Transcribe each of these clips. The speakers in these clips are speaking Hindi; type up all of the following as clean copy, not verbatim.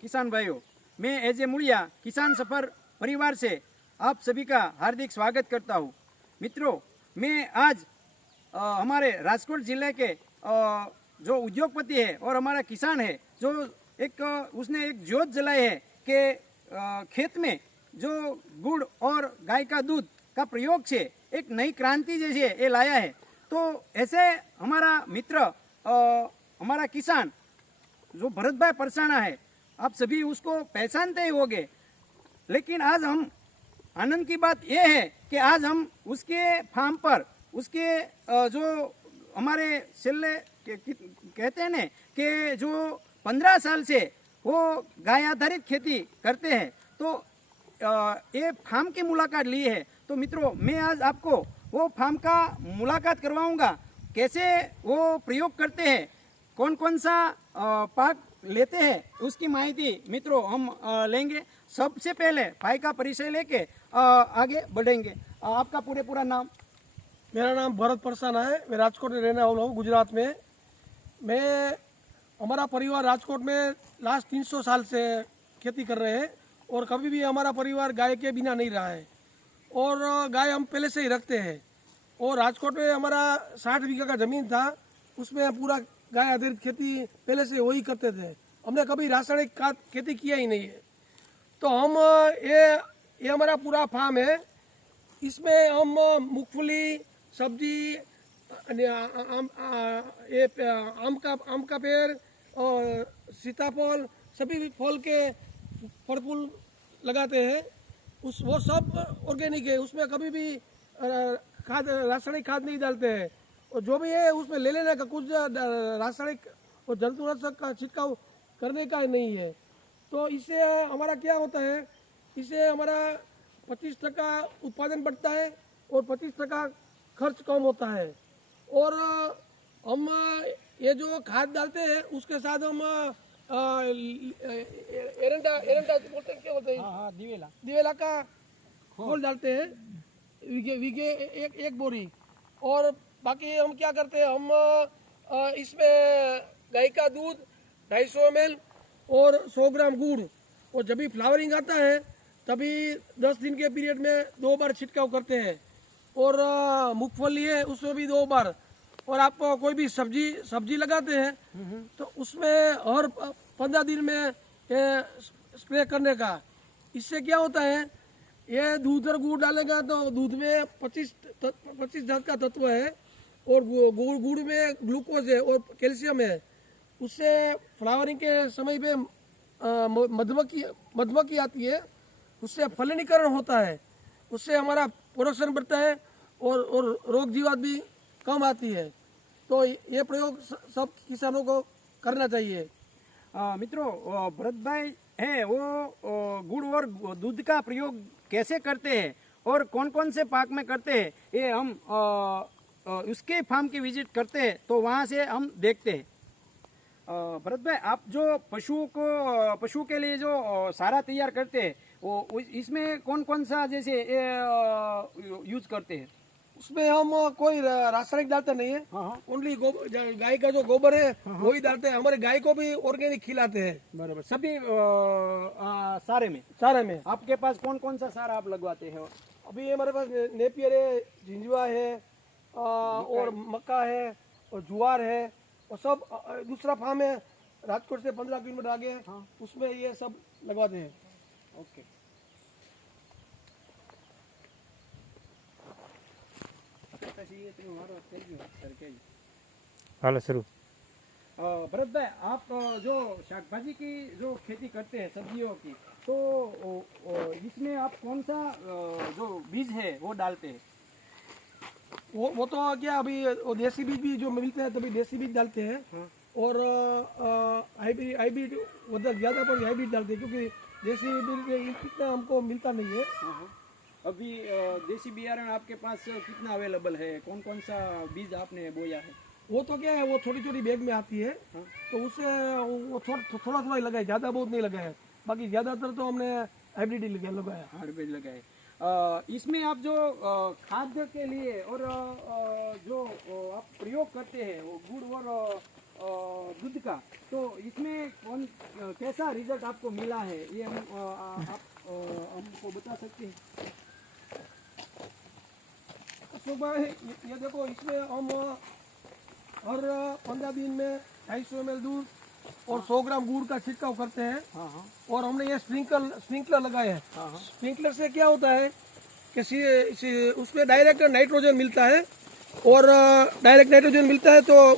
किसान भाइयों, मैं एजे मुड़िया किसान सफर परिवार से आप सभी का हार्दिक स्वागत करता हूँ। मित्रों, मैं आज हमारे राजकोट जिले के जो उद्योगपति है और हमारा किसान है, जो उसने एक ज्योत जलाई है कि खेत में जो गुड़ और गाय का दूध का प्रयोग से एक नई क्रांति जैसी ये लाया है। तो ऐसे हमारा मित्र हमारा किसान जो भरत भाई परसाना है, आप सभी उसको पहचानते ही होंगे। लेकिन आज हम आनंद की बात यह है कि आज हम उसके फार्म पर उसके जो हमारे सिले कहते हैं ना कि जो 15 साल से वो गाय आधारित खेती करते हैं, तो ये फार्म की मुलाकात ली है। तो मित्रों, मैं आज आपको वो फार्म का मुलाकात करवाऊंगा, कैसे वो प्रयोग करते हैं, कौन कौन सा पाक लेते हैं, उसकी माहिती मित्रों हम लेंगे। सबसे पहले भाई का परिचय लेके आगे बढ़ेंगे। आपका पूरा नाम? मेरा नाम भरत परसाना है। मैं राजकोट में रहने वाला हूँ, गुजरात में। हमारा परिवार राजकोट में लास्ट 300 साल से खेती कर रहे हैं और कभी भी हमारा परिवार गाय के बिना नहीं रहा है और गाय हम पहले से ही रखते हैं। और राजकोट में हमारा 60 बीघा का ज़मीन था, उसमें पूरा गाय आधारित खेती पहले से वही करते थे। हमने कभी रासायनिक खाद खेती किया ही नहीं है। तो हम ये हमारा पूरा फार्म है। इसमें हम मूंगफली, सब्जी, आम का पेड़ और सीताफल, सभी फल के फल फूल लगाते हैं। वो सब ऑर्गेनिक है, उसमें कभी भी खाद रासायनिक खाद नहीं डालते हैं। और जो भी है उसमें ले लेने का, कुछ रासायनिक और जंतुनाशक का छिड़काव करने का नहीं है। तो इससे हमारा क्या होता है, इससे हमारा 25% उत्पादन बढ़ता है और 25% खर्च कम होता है। और हम ये जो खाद डालते हैं उसके साथ हम एरंडा बोलते हैं, क्या बोलते हैं? हाँ, दिवेला का खोल डालते हैं, वीघे एक बोरी। और बाकी हम क्या करते हैं, हम इसमें गाय का दूध 250 ml और 100 ग्राम गुड़, और जब भी फ्लावरिंग आता है तभी 10 दिन के पीरियड में 2 बार छिड़काव करते हैं। और मूंगफली है उसमें भी 2 बार। और आप कोई भी सब्जी लगाते हैं तो उसमें हर 15 दिन में स्प्रे करने का। इससे क्या होता है, ये दूध और गुड़ डालेगा तो दूध में 25 का तत्व है और गुड़ में ग्लूकोज है और कैल्शियम है। उससे फ्लावरिंग के समय पे मधुमक्खी आती है, उससे फलनीकरण होता है, उससे हमारा प्रोडक्शन बढ़ता है और रोग जीवात भी कम आती है। तो ये प्रयोग सब किसानों को करना चाहिए। मित्रों, भरत भाई है वो गुड़ और दूध का प्रयोग कैसे करते हैं और कौन कौन से पाक में करते हैं, ये हम उसके फार्म की विजिट करते हैं तो वहाँ से हम देखते हैं। भरत भाई, आप जो पशु के लिए जो चारा तैयार करते हैं, वो इसमें कौन कौन सा जैसे यूज करते हैं? उसमें हम कोई रासायनिक डालते नहीं है, ओनली गाय का जो गोबर है वही डालते हैं। हमारे गाय को भी ऑर्गेनिक खिलाते हैं। बराबर, सभी सारे में आपके पास कौन कौन सा सारा आप लगवाते हैं? अभी हमारे पास नेपियर है, झिंझुआ है और मक्का है और ज्वार है और सब। दूसरा फार्म है राजकोट से 15 किलोमीटर आगे, उसमें ये सब लगवाते हैं। ओके। हालो शुरू। भरत भाई, आप जो शाकभाजी की जो खेती करते हैं सब्जियों की, तो इसमें आप कौन सा जो बीज है वो डालते हैं? वो तो क्या, अभी वो देसी बीज भी जो मिलते हैं तभी देसी बीज डालते हैं। और हाइब्रिड मतलब ज़्यादा पर हाइब्रिड डालते हैं, क्योंकि देसी बीज इतना हमको मिलता नहीं है। अभी देसी बियारण आपके पास कितना अवेलेबल है? कौन कौन सा बीज आपने बोया है? वो तो क्या है, वो छोटी छोटी बैग में आती है। तो उससे वो थोड़ा ही लगाए, ज़्यादा बहुत नहीं लगाया। बाकी ज़्यादातर तो हमने हाइब्रिड ही लगाया। हाइब्रिड लगाए। इसमें आप जो खाद्य के लिए और जो आप प्रयोग करते हैं वो गुड़ और दूध का, तो इसमें कौन कैसा रिजल्ट आपको मिला है, ये आप हमको बता सकते हैं? सुबह ये देखो, इसमें हम हर 15 दिन में 250 ml दूध और 100 ग्राम गुड़ का छिड़काव करते हैं। हाँ हाँ और हमने ये स्प्रिंकलर लगाए हैं। हाँ हाँ स्प्रिंकलर से क्या होता है कि उसमें डायरेक्ट नाइट्रोजन मिलता है, और डायरेक्ट नाइट्रोजन मिलता है तो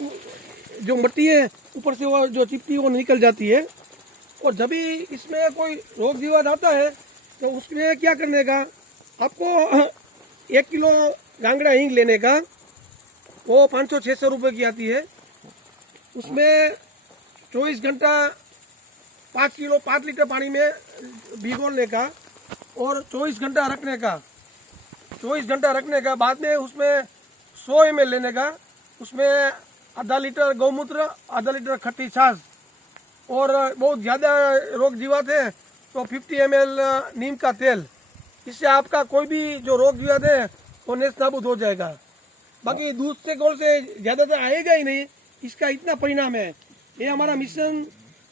जो मिट्टी है ऊपर से वो जो चिपटी वो निकल जाती है। और जब भी इसमें कोई रोग जीवात आता है तो उसमें क्या करने का, आपको 1 किलो गांगड़ा हींग लेने का, वो 500-600 रुपये की आती है। उसमें 24 घंटा 5 लीटर पानी में भिगोने का और 24 घंटा रखने का। 24 घंटा रखने का बाद में उसमें 100 ml लेने का, उसमें आधा लीटर गौमूत्र, आधा लीटर खट्टी छाछ, और बहुत ज़्यादा रोग जीवात है तो 50 ml नीम का तेल। इससे आपका कोई भी जो रोग जीवात है वो नेस्त नाबूद हो जाएगा। बाकी दूध से गोल से ज़्यादातर आएगा ही नहीं, इसका इतना परिणाम है। ये हमारा मिशन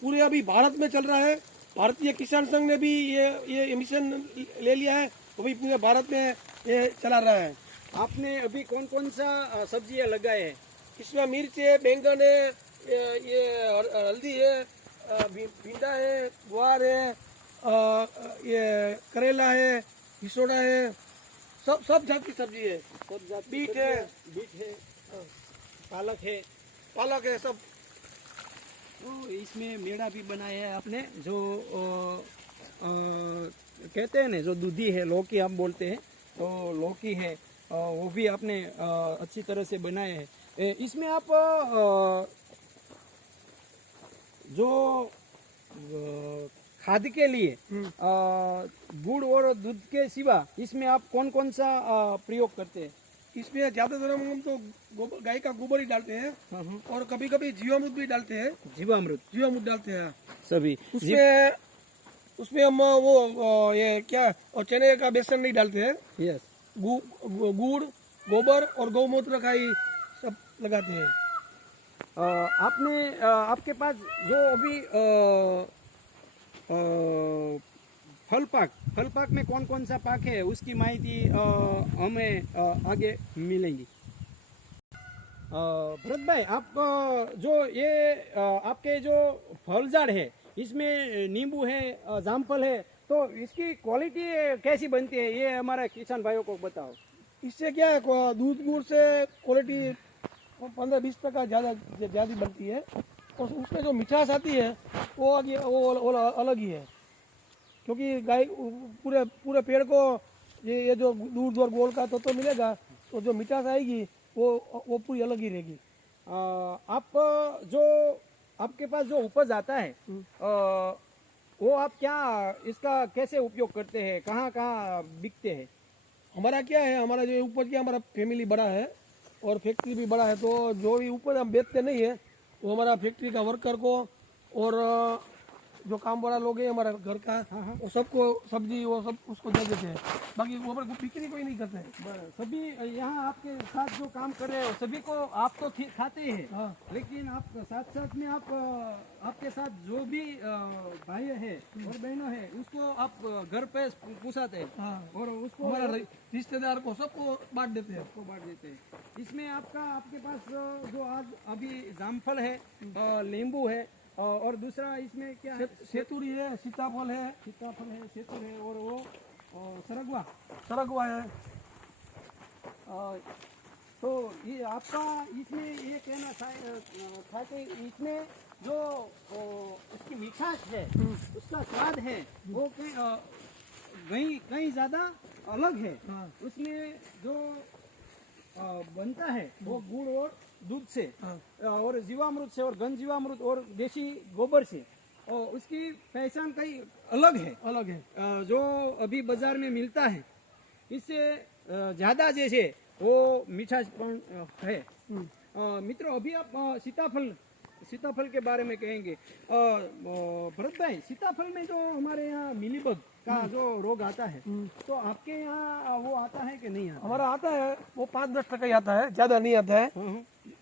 पूरे अभी भारत में चल रहा है। भारतीय किसान संघ ने भी ये मिशन ले लिया है, वो भी पूरे भारत में ये चला रहा है। आपने अभी कौन कौन सा सब्जियां लगाए हैं? इसमें मिर्च है, बैंगन है, ये हल्दी है, भिंडा है, गुआर है, ये करेला है, हिसोड़ा है, सब जात की सब्जी है। सब जात बीट है, पालक है। पालक है, सब। तो इसमें मेड़ा भी बनाया है आपने, जो कहते हैं ना, जो दूधी है, लौकी हम बोलते हैं, तो लौकी है, वो भी आपने अच्छी तरह से बनाए हैं। इसमें आप जो खाद के लिए गुड़ और दूध के सिवा इसमें आप कौन कौन सा प्रयोग करते हैं? इसमें ज्यादातर हम तो गाय का गोबर ही डालते हैं, और कभी कभी जीवामृत भी डालते हैं। जीवामृत डालते हैं सभी उसमें हम वो ये क्या, और चने का बेसन नहीं डालते हैं। यस। गुड़, गोबर और गौमूत्र का ही सब लगाते हैं। आपके पास जो अभी फल पाक में कौन कौन सा पाक है, उसकी माहिती हमें आगे मिलेंगी। भरत भाई, आप जो ये आपके जो फल झाड़ है, इसमें नींबू है, जामफल है, तो इसकी क्वालिटी कैसी बनती है, ये हमारे किसान भाइयों को बताओ। इससे क्या है, दूध गुड़ से क्वालिटी 15-20% ज़्यादा बनती है, और उसमें जो मिठास आती है वो अलग ही है। क्योंकि गाय पूरे पेड़ को ये जो दूध और गोल का तो मिलेगा, तो जो मिठास आएगी वो पूरी अलग ही रहेगी। आप जो आपके पास जो उपज आता है, वो आप क्या इसका कैसे उपयोग करते हैं, कहाँ कहाँ बिकते हैं? हमारा क्या है, हमारा जो उपज क्या, हमारा फैमिली बड़ा है और फैक्ट्री भी बड़ा है, तो जो भी उपज हम बेचते नहीं है वो हमारा फैक्ट्री का वर्कर को और जो काम वाला लोग है हमारा घर का, वो सबको सब्जी वो सब उसको दे देते हैं। बाकी वो बिक्री कोई नहीं करते हैं। सभी यहाँ आपके साथ जो काम कर रहे हो सभी को आप तो खाते हैं, हाँ। लेकिन आप साथ साथ में आप आपके साथ जो भी भाई है और बहनों है, उसको आप घर पे पूछाते हैं, हाँ। और उसको हमारा रिश्तेदार को सबको बांट देते हैं। इसमें आपके पास जो आज अभी जामफल है, नींबू है, और दूसरा इसमें क्या है, सेतुरी है, सीताफल है, सेतुर है, और वो सरगवा है। तो ये आपका इसमें ये कहना था कि इसमें जो उसकी मिठास है, उसका स्वाद है, वो कहीं ज़्यादा अलग है। हाँ। उसमें जो बनता है वो गुड़ और दूध से, और जीवामृत से, और घन जीवामृत और देसी गोबर से, और उसकी पहचान कहीं अलग है। जो अभी बाजार में मिलता है, इससे ज़्यादा जैसे वो मिठासपन है। मित्रों, अभी आप सीताफल के बारे में कहेंगे। भरत भाई, सीताफल में जो हमारे यहाँ मिलीबग का जो रोग आता है, तो आपके यहाँ वो आता है कि नहीं आता? हमारा आता है, वो 5-10% ही आता है, ज़्यादा नहीं आता है।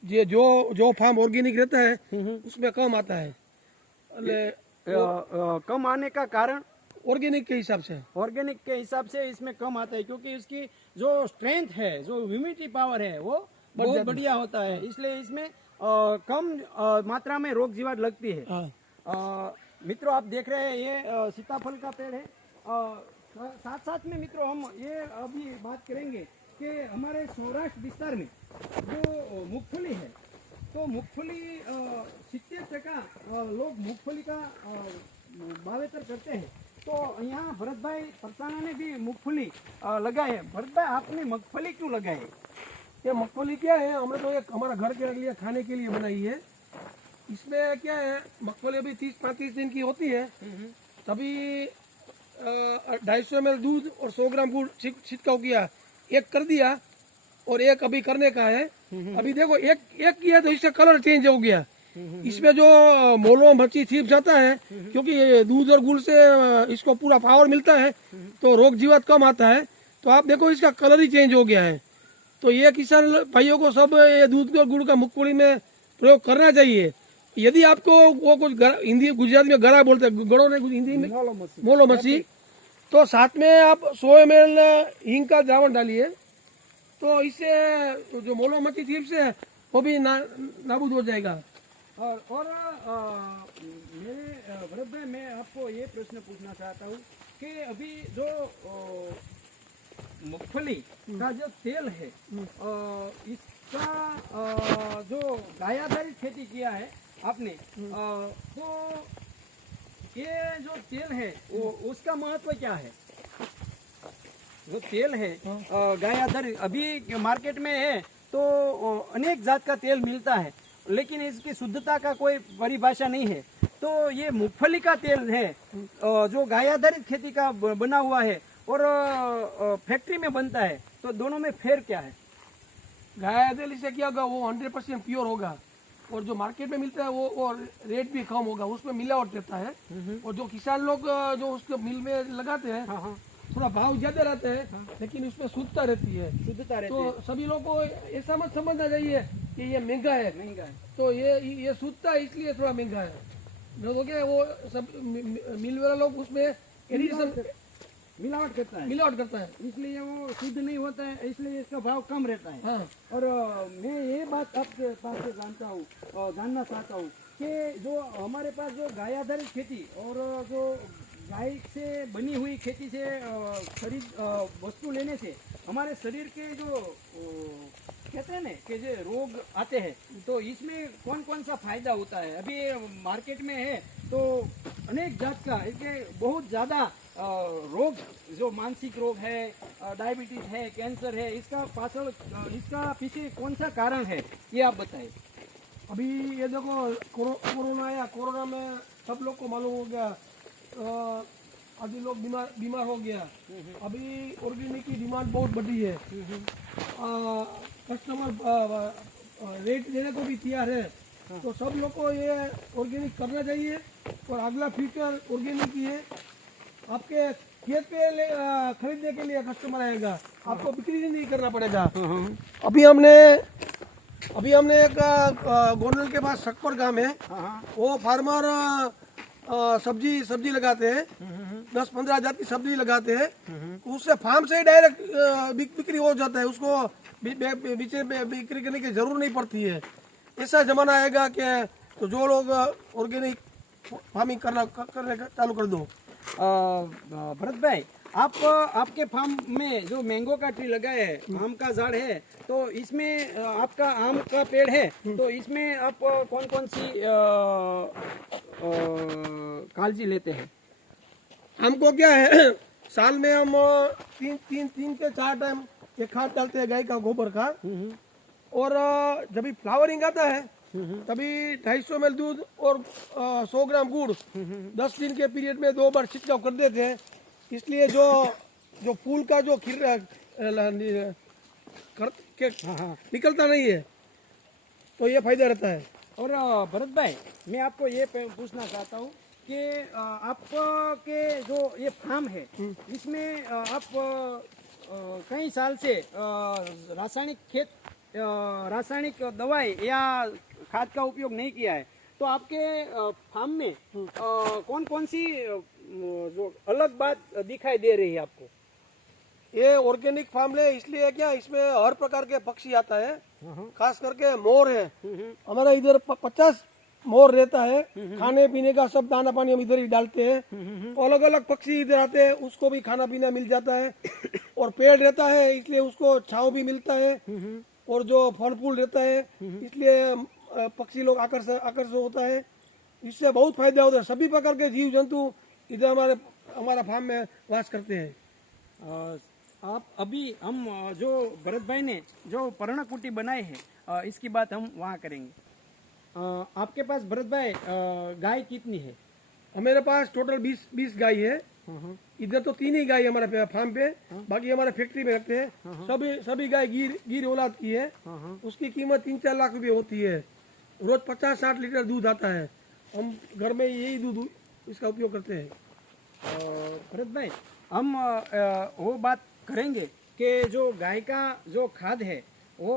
ये जो फार्म ऑर्गेनिक रहता है उसमें कम आता है, कम आने का कारण ऑर्गेनिक के हिसाब से। ऑर्गेनिक के हिसाब से इसमें कम आता है, क्योंकि इसकी जो स्ट्रेंथ है, जो ह्यूमिडिटी पावर है, वो बहुत बढ़िया होता है, इसलिए इसमें कम मात्रा में रोग जीवात लगती है। हाँ। मित्रों, आप देख रहे हैं ये सीताफल का पेड़ है। साथ साथ में मित्रों हम ये अभी बात करेंगे कि हमारे सौराष्ट्र विस्तार में जो मूंगफली है, तो मूंगफली 70% लोग मूंगफली का वावेतर करते हैं। तो यहाँ भरत भाई परसाना ने भी मूंगफली लगाए है। भरत भाई, आपने मूंगफली क्यों लगाए? ये मूंगफली क्या है, हमने तो एक हमारा घर के लिए खाने के लिए बनाई है। इसमें क्या है, मूंगफली अभी 30-35 दिन की होती है, तभी 250 ml दूध और 100 ग्राम गुड़ छिड़काव किया, एक कर दिया और एक अभी करने का है। अभी देखो एक किया तो इसका कलर चेंज हो गया। इसमें जो मोलो मच्छी छिप जाता है, क्योंकि ये दूध और गुड़ से इसको पूरा पावर मिलता है, तो रोग जीवात कम आता है। तो आप देखो इसका कलर ही चेंज हो गया है। तो ये किसान भाइयों को सब ये दूध और गुड़ का मूंगफली में प्रयोग करना चाहिए। यदि आपको वो कुछ हिंदी गुजराती में गरा बोलते हैं, गड़ो ने हिंदी में मोलो मच्छी, तो साथ में आप 100 ml हींग का द्रावण डालिए, तो इससे जो मोलो मच्छी थी से वो भी नाबूद हो जाएगा। और मेरे भरत भाई, मैं आपको ये प्रश्न पूछना चाहता हूँ कि अभी जो मूंगफली का जो तेल है, इसका जो गाय आधारित खेती किया है आपने, तो ये जो तेल है वो उसका महत्व क्या है? जो तेल है गाय आधारित, अभी मार्केट में है तो अनेक जात का तेल मिलता है, लेकिन इसकी शुद्धता का कोई परिभाषा नहीं है। तो ये मूंगफली का तेल है जो गाय आधारित खेती का बना हुआ है और फैक्ट्री में बनता है, तो दोनों में फेर क्या है? गाय तेल से क्या होगा, वो 100% प्योर होगा, और जो मार्केट में मिलता है वो रेट भी कम होगा, उसमें मिलावट रहता है। और जो किसान लोग जो उसको मिल में लगाते हैं, थोड़ा भाव ज्यादा रहता है, लेकिन उसमें शुद्धता रहती है। तो सभी लोगों को ऐसा मत समझना चाहिए कि ये महंगा है, तो ये शुद्धता है इसलिए थोड़ा महंगा है। जो क्या है, वो सब मिल वाला लोग उसमें एडिशन मिलावट करता है, इसलिए वो शुद्ध नहीं होता है, इसलिए इसका भाव कम रहता है। हाँ। और मैं ये बात आपके पास से जानना चाहता हूँ कि जो हमारे पास जो गाय आधारित खेती और जो गाय से बनी हुई खेती से खरीद वस्तु लेने से हमारे शरीर के जो कहते हैं ना कि जो रोग आते हैं, तो इसमें कौन कौन सा फायदा होता है? अभी मार्केट में है तो अनेक जात का, इसके बहुत ज़्यादा रोग, जो मानसिक रोग है, डायबिटीज है, कैंसर है, इसका पीछे कौन सा कारण है, ये आप बताइए। अभी ये देखो कोरोना आया, कोरोना में सब लोग को मालूम हो गया, आदि लोग बीमार हो गया। अभी ऑर्गेनिक की डिमांड बहुत बढ़ी है, कस्टमर रेट देने को भी तैयार है। तो सब लोग को ये ऑर्गेनिक करना चाहिए, और अगला फ्यूचर ऑर्गेनिक ही है। आपके खेत पे खरीदने के लिए कस्टमर आएगा, आपको बिक्री नहीं करना पड़ेगा। अभी हमने एक गोंडल के पास सकपर गांव है, वो फार्मर सब्जी लगाते हैं, 10-15 जात की सब्जी लगाते हैं, उससे फार्म से ही डायरेक्ट बिक्री हो जाता है, उसको बीच में बिक्री करने की जरूरत नहीं पड़ती है। ऐसा जमाना आएगा कि तो जो लोग ऑर्गेनिक फार्मिंग करने चालू कर दो। भरत भाई, आपके फार्म में जो मैंगो का ट्री लगाया है, आम का झाड़ है, तो इसमें आपका आम का पेड़ है, तो इसमें आप कौन कौन सी काळजी लेते हैं? हमको क्या है, साल में हम 3 से 4 टाइम ये खाद डालते हैं गाय का गोबर का, और जब भी फ्लावरिंग आता है तभी 250 ml दूध और 100 ग्राम गुड़ 10 दिन के पीरियड में 2 बार छिड़काव कर देते हैं। इसलिए जो फूल का जो निकलता नहीं है, तो ये फायदा रहता है। और भरत भाई, मैं आपको ये पूछना चाहता हूँ कि आपके जो ये फार्म है, इसमें आप कई साल से रासायनिक रासायनिक दवाई या खाद का उपयोग नहीं किया है, तो आपके फार्म में कौन कौन सी जो अलग बात दिखाई दे रही है आपको? ये ऑर्गेनिक फार्म है, इसलिए क्या इसमें हर प्रकार के पक्षी आता है, खास करके मोर है। हमारा इधर 50 मोर रहता है, खाने पीने का सब दाना पानी हम इधर ही डालते हैं। अलग अलग पक्षी इधर आते हैं, उसको भी खाना पीना मिल जाता है। और पेड़ रहता है इसलिए उसको छांव भी मिलता है, और जो फल फूल रहता है इसलिए पक्षी लोग आकर्षित होता है। इससे बहुत फायदा होता है। सभी प्रकार के जीव जंतु इधर हमारा फार्म में वास करते हैं। आप अभी हम जो भरत भाई ने जो पर्णकुटी बनाई है इसकी बात हम वहाँ करेंगे। आपके पास भरत भाई गाय कितनी है? मेरे पास टोटल 20 गाय है। इधर तो 3 ही गाय है हमारे फार्म पे, बाकी हमारे फैक्ट्री में रखते हैं। सभी गाय गिर औलाद की है। उसकी कीमत 3-4 लाख रुपए होती है। रोज 50-60 लीटर दूध आता है। हम घर में यही दूध इसका उपयोग करते हैं। भरत भाई, हम वो बात करेंगे कि जो गाय का जो खाद है वो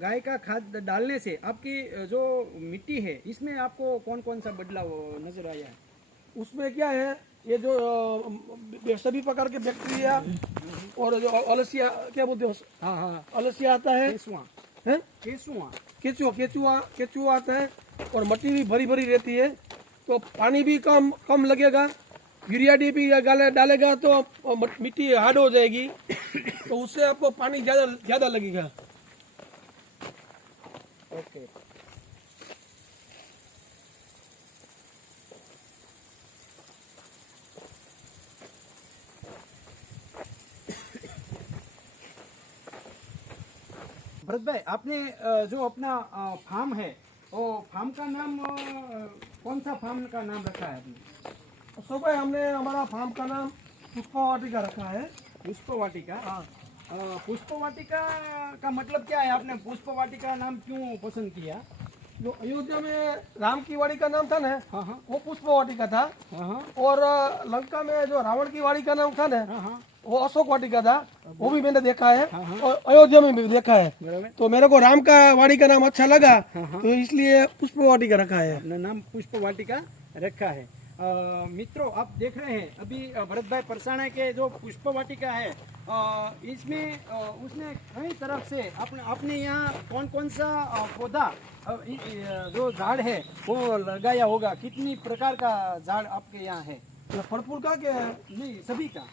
गाय का खाद डालने से आपकी जो मिट्टी है इसमें आपको कौन कौन सा बदलाव नजर आया है? उसमें क्या है, ये जो सभी प्रकार के बैक्टीरिया और जो अलसिया क्या बोलते हैं, हाँ हाँ, अलसिया आता है, केचुआ हैं? केचुआ आता है। और मिट्टी भी भरी भरी रहती है, तो पानी भी कम लगेगा। यूरिया डीपी डालेगा तो मिट्टी हार्ड हो जाएगी, तो उससे आपको पानी ज्यादा लगेगा। ओके। भरत भाई, आपने जो अपना फार्म है वो फार्म का नाम कौन सा फार्म का नाम रखा है आपने? अशोक भाई, हमने हमारा फार्म का नाम पुष्पा वाटिका रखा है। पुष्प वाटिका? हाँ। पुष्प वाटिका का मतलब क्या है? आपने पुष्प वाटिका नाम क्यों पसंद किया? जो अयोध्या में राम की वाड़ी का नाम था ना, हाँ हाँ वो पुष्प वाटिका था। हाँ हाँ और लंका में जो रावण की वाड़ी का नाम था ना, हाँ हाँ, वो अशोक वाटिका था। वो भी मैंने देखा है, हाँ, हाँ। और अयोध्या में भी देखा है। बराबर। तो मेरे को राम का वाड़ी का नाम अच्छा लगा, हाँ, हाँ। तो इसलिए पुष्प वाटिका रखा है। अपना नाम पुष्प वाटिका रखा है। मित्रों, आप देख रहे हैं अभी भरत भाई परसाणा के जो पुष्प वाटिका है इसमें उसने कई तरफ से अपने यहाँ कौन कौन सा पौधा जो झाड़ है वो लगाया होगा। कितनी प्रकार का झाड़ आपके यहाँ है? ये फल फूल का क्या है? नहीं, सभी का।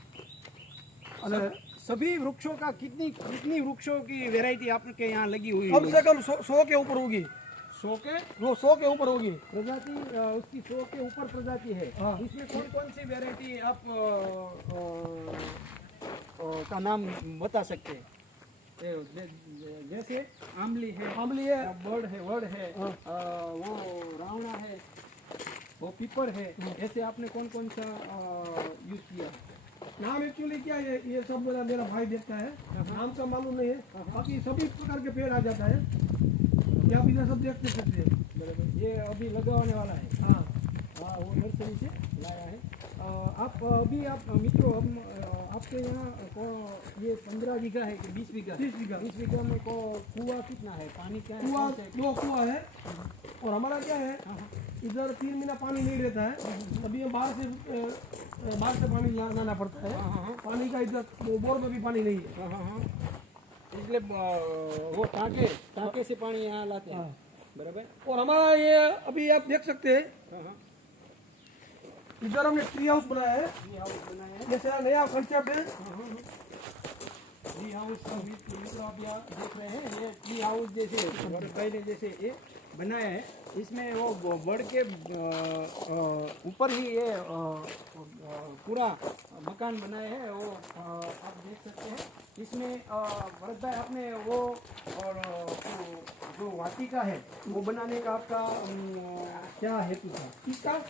अरे, सभी वृक्षों का कितनी वृक्षों की वैरायटी आपके यहाँ लगी हुई कम है? से कम 100 के ऊपर होगी। 100 के? वो 100 के ऊपर होगी प्रजाति उसकी 100 के ऊपर प्रजाति है। हाँ। इसमें कौन कौन सी वैरायटी आप का नाम बता सकते हैं? जैसे आमली है, वर्ड है, वो रावणा है, वो पीपर है, ऐसे आपने कौन कौन सा यूज किया है? नाम एक्चुअली क्या है, ये सब मेरा भाई देखता है, नाम का मालूम नहीं है। बाकी सभी प्रकार के पेड़ आ जाता है, ये आप इधर सब देख सकते हैं। बराबर। ये अभी लगाने वाला है? हाँ हाँ, वो नर्सरी से लाया है। आप अभी मित्रों, हम आपके यहाँ ये 15 बीघा है कि 20 बीघा? 30 बीघा। 20 बीघा में कुआं कितना है? पानी क्या है? कुआं, कौन से? 2 कुआं है। और हमारा क्या है, इधर 3 महीना पानी नहीं रहता है, तभी हम बाहर से पानी लाना पड़ता है। पानी का इधर बोर में भी पानी नहीं है। हाँ, इसलिए वो टाँके से पानी यहाँ लाते हैं। बराबर। और हमारा ये अभी आप देख सकते हैं, इधर हमने ट्री हाउस बनाया है। ट्री हाउस बनाया है। जैसे नया कंसेप्ट है। ट्री हाउस मित्रों आप यहाँ देख रहे हैं, ये ट्री हाउस जैसे पहले जैसे ये बनाया है। इसमें वो बड़ के ऊपर ही ये पूरा मकान बनाया है। वो आप देख सकते हैं। इसमें भरत भाई, आपने वो और जो वाटिका है वो बनाने का आपका क्या हेतु था? इसका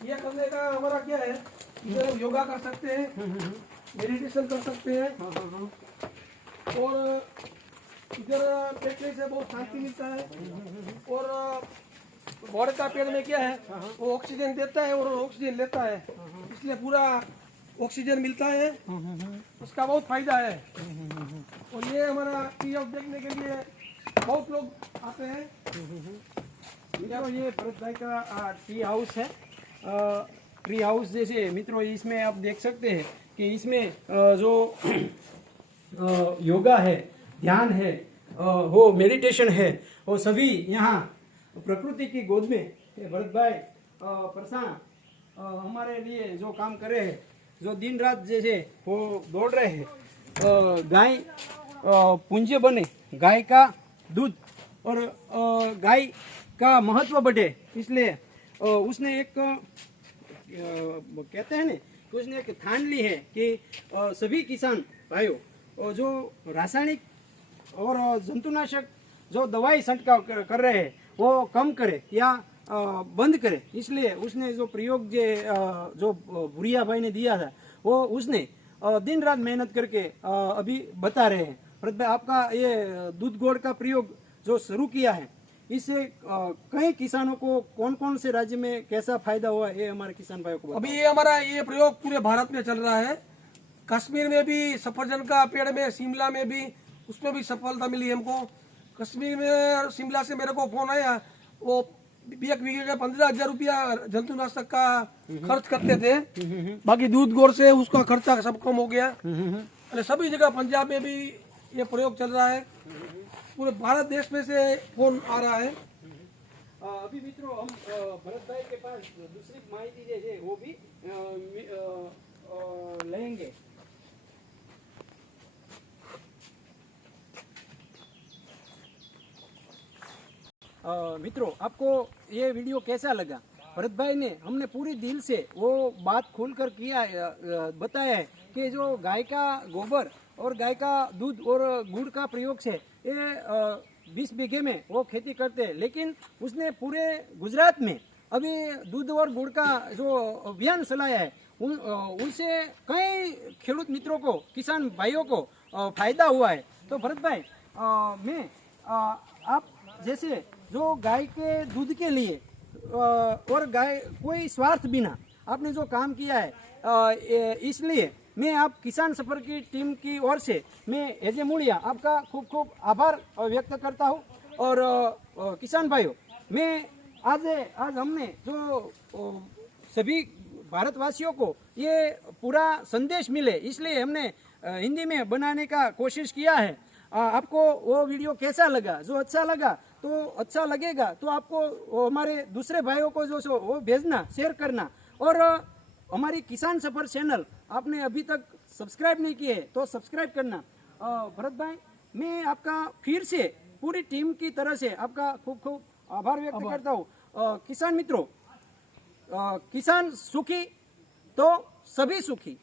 ये करने का हमारा क्या है, इधर हम योगा कर सकते हैं, मेडिटेशन कर सकते हैं, और इधर बैठने से बहुत शांति मिलता है। और बड़ का पेड़ में क्या है, वो ऑक्सीजन देता है और ऑक्सीजन लेता है, इसलिए पूरा ऑक्सीजन मिलता है, उसका बहुत फायदा है। और ये हमारा ट्री हाउस देखने के लिए बहुत लोग आते हैं। मित्रों ये भरत भाई का ट्री हाउस है। ट्री हाउस जैसे मित्रों इसमें आप देख सकते हैं कि इसमें जो योगा है, ध्यान है, वो मेडिटेशन है, वो सभी यहाँ प्रकृति की गोद में ये भरत भाई प्रशांत हमारे लिए जो काम कर रहे हैं, जो दिन रात जैसे वो दौड़ रहे हैं, गाय पुंज बने, गाय का दूध और गाय का महत्व बढ़े, इसलिए उसने एक कहते हैं ना कि उसने एक ठान ली है कि सभी किसान भाइयों जो रासायनिक और जंतुनाशक जो दवाई छंटकाव कर रहे हैं वो कम करे या बंद करे। इसलिए उसने जो प्रयोग जो भूरिया भाई ने दिया था वो उसने दिन रात मेहनत करके अभी बता रहे हैं। भरत भाई आपका ये दूध गोड़ का प्रयोग जो शुरू किया है इससे कई किसानों को कौन कौन से राज्य में कैसा फायदा हुआ ये हमारे किसान भाइयों को अभी ये हमारा ये प्रयोग पूरे भारत में चल रहा है। कश्मीर में भी सफरजन का पेड़ में, शिमला में भी, उसमें भी सफलता मिली हमको। कश्मीर में और शिमला से मेरे को फोन आया, वो एक बीघे का 15,000 रुपया जंतुनाशक का खर्च करते थे, बाकी दूध गोड़ से उसका खर्चा सब कम हो गया। और सभी जगह पंजाब में भी ये प्रयोग चल रहा है, पूरे भारत देश में से फोन आ रहा है। अभी मित्रों हम भरत भाई के पास दूसरी माहिती जैसे वो भी लेंगे। मित्रों आपको ये वीडियो कैसा लगा? भरत भाई ने हमने पूरी दिल से वो बात खोलकर किया बताया है कि जो गाय का गोबर और गाय का दूध और गुड़ का प्रयोग से ये 20 बीघे में वो खेती करते हैं, लेकिन उसने पूरे गुजरात में अभी दूध और गुड़ का जो अभियान चलाया है उनसे कई खेडूत मित्रों को, किसान भाइयों को फायदा हुआ है। तो भरत भाई मैं आप जैसे जो गाय के दूध के लिए और गाय कोई स्वार्थ बिना आपने जो काम किया है, इसलिए मैं आप किसान सफर की टीम की ओर से मैं एजे मुड़िया आपका खूब खूब आभार व्यक्त करता हूँ। और किसान भाइयों मैं आज हमने जो सभी भारतवासियों को ये पूरा संदेश मिले इसलिए हमने हिंदी में बनाने का कोशिश किया है। आपको वो वीडियो कैसा लगा? जो अच्छा लगा तो अच्छा लगेगा तो आपको हमारे दूसरे भाइयों को जो वो भेजना, शेयर करना। और हमारी किसान सफर चैनल आपने अभी तक सब्सक्राइब नहीं किए तो सब्सक्राइब करना। भरत भाई मैं आपका फिर से पूरी टीम की तरह से आपका खूब खूब आभार व्यक्त करता हूँ। किसान मित्रों, किसान सुखी तो सभी सुखी।